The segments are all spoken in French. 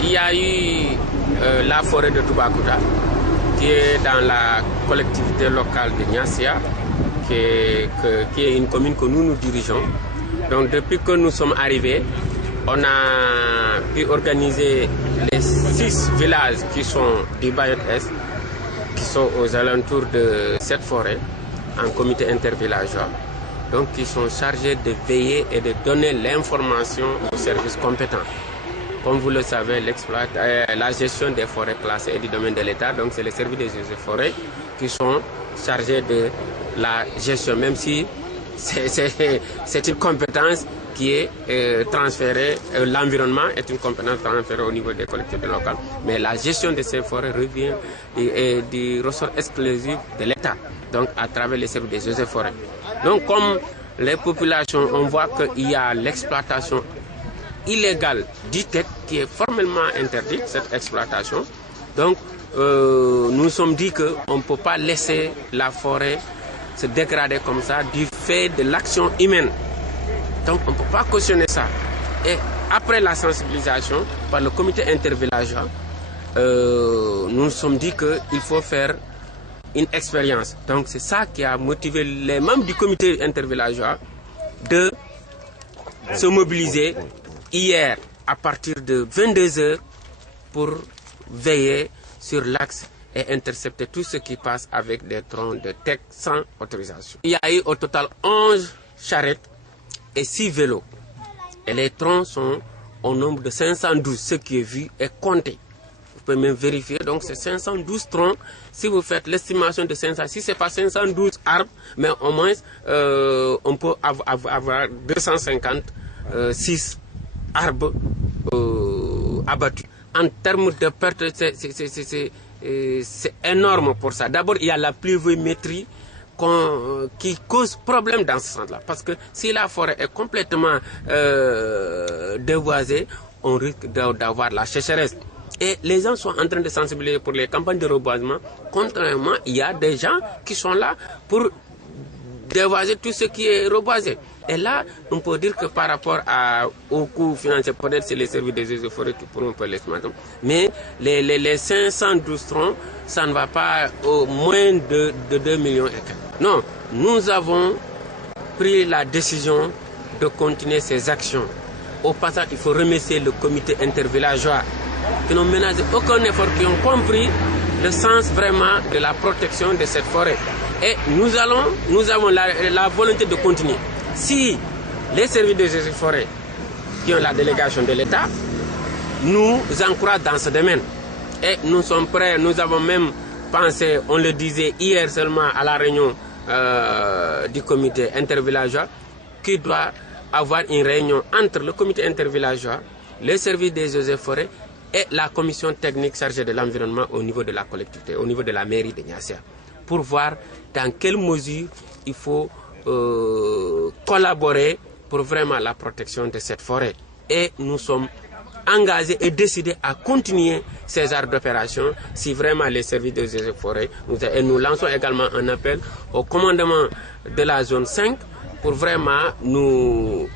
il y a eu la forêt de Toubacouta, qui est dans la collectivité locale de Niassia, qui est une commune que nous dirigeons. Donc depuis que nous sommes arrivés, on a pu organiser les 6 villages qui sont du Bayot-Est, qui sont aux alentours de cette forêt, en comité intervillageois, donc qui sont chargés de veiller et de donner l'information aux services compétents. Comme vous le savez, la gestion des forêts classées est du domaine de l'État, donc c'est les services des eaux et forêts qui sont chargés de la gestion, même si c'est une compétence qui est transférée, l'environnement est une compétence transférée au niveau des collectivités locales, mais la gestion de ces forêts revient du ressort exclusif de l'État, donc à travers les services des eaux et forêts. Donc comme les populations, on voit qu'il y a l'exploitation illégale du TEC qui est formellement interdite, cette exploitation. Donc nous sommes dit qu'on ne peut pas laisser la forêt se dégrader comme ça du fait de l'action humaine. Donc on ne peut pas cautionner ça. Et après la sensibilisation par le comité intervillageois, nous nous sommes dit qu'il faut faire une expérience. Donc c'est ça qui a motivé les membres du comité intervillageois de se mobiliser hier à partir de 22 h pour veiller sur l'axe et intercepter tout ce qui passe avec des troncs de TEC sans autorisation. Il y a eu au total 11 charrettes et 6 vélos. Et les troncs sont au nombre de 512, ce qui est vu et compté. Vous pouvez même vérifier, donc c'est 512 troncs. Si vous faites l'estimation de 500, si ce n'est pas 512 arbres, mais au moins on peut avoir 256 arbres abattus. En termes de perte, c'est énorme pour ça. D'abord, il y a la pluviométrie qui cause problème dans ce sens-là. Parce que si la forêt est complètement déboisée, on risque d'avoir la sécheresse. Et les gens sont en train de sensibiliser pour les campagnes de reboisement. Contrairement, il y a des gens qui sont là pour déboiser tout ce qui est reboisé. Et là, on peut dire que par rapport au coût financier, peut-être c'est les services des eaux et forêts qui pourront faire l'estimation. Mais les 512 troncs, ça ne va pas au moins de 2 millions et quelques. Non, nous avons pris la décision de continuer ces actions. Au passage, il faut remercier le comité intervillageois qui n'ont ménagé aucun effort, qui ont compris le sens vraiment de la protection de cette forêt. Et nous avons la volonté de continuer. Si les services des eaux et forêts qui ont la délégation de l'État nous encouragent dans ce domaine, et nous sommes prêts, nous avons même pensé, on le disait hier seulement à la réunion du comité intervillageois, qu'il doit avoir une réunion entre le comité intervillageois, les services des eaux et forêts et la commission technique chargée de l'environnement au niveau de la collectivité, au niveau de la mairie de Niassia, pour voir dans quelle mesure il faut collaborer pour vraiment la protection de cette forêt. Et nous sommes engagés et décidés à continuer ces genres d'opérations si vraiment les services des eaux et forêts et nous lançons également un appel au commandement de la zone 5 pour vraiment nous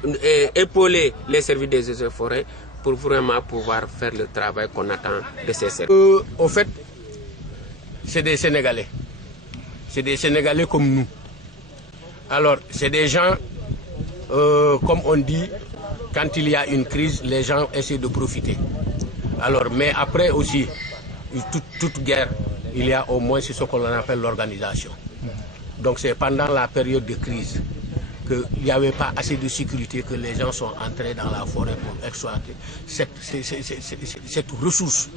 épauler les services des eaux et forêts pour vraiment pouvoir faire le travail qu'on attend de ces services. Au fait, c'est des Sénégalais. C'est des Sénégalais comme nous. Alors, c'est des gens, comme on dit, quand il y a une crise, les gens essaient de profiter. Alors, mais après aussi, toute guerre, il y a au moins ce qu'on appelle l'organisation. Donc, c'est pendant la période de crise qu'il n'y avait pas assez de sécurité que les gens sont entrés dans la forêt pour exploiter cette ressource,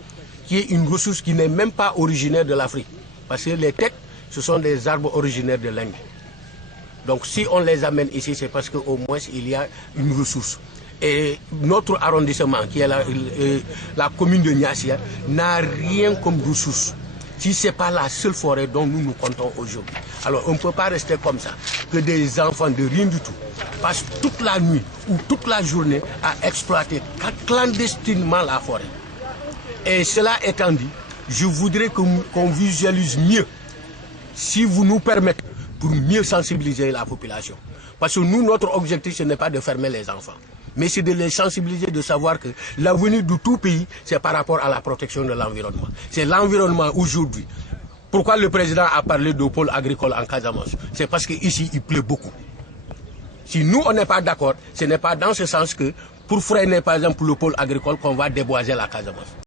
qui est une ressource qui n'est même pas originaire de l'Afrique. Parce que les TEC, ce sont des arbres originaires de l'Inde. Donc si on les amène ici, c'est parce qu'au moins il y a une ressource. Et notre arrondissement, qui est la commune de Niassia, n'a rien comme ressource. Si ce n'est pas la seule forêt dont nous nous comptons aujourd'hui. Alors on ne peut pas rester comme ça, que des enfants de rien du tout passent toute la nuit ou toute la journée à exploiter clandestinement la forêt. Et cela étant dit, je voudrais qu'on visualise mieux, si vous nous permettez, pour mieux sensibiliser la population. Parce que nous, notre objectif, ce n'est pas de fermer les enfants. mais c'est de les sensibiliser, de savoir que l'avenir de tout pays, c'est par rapport à la protection de l'environnement. C'est l'environnement aujourd'hui. Pourquoi le président a parlé de pôle agricole en Casamance? C'est parce qu'ici, il pleut beaucoup. Si nous, on n'est pas d'accord, ce n'est pas dans ce sens que pour freiner, par exemple, le pôle agricole qu'on va déboiser la Casamance.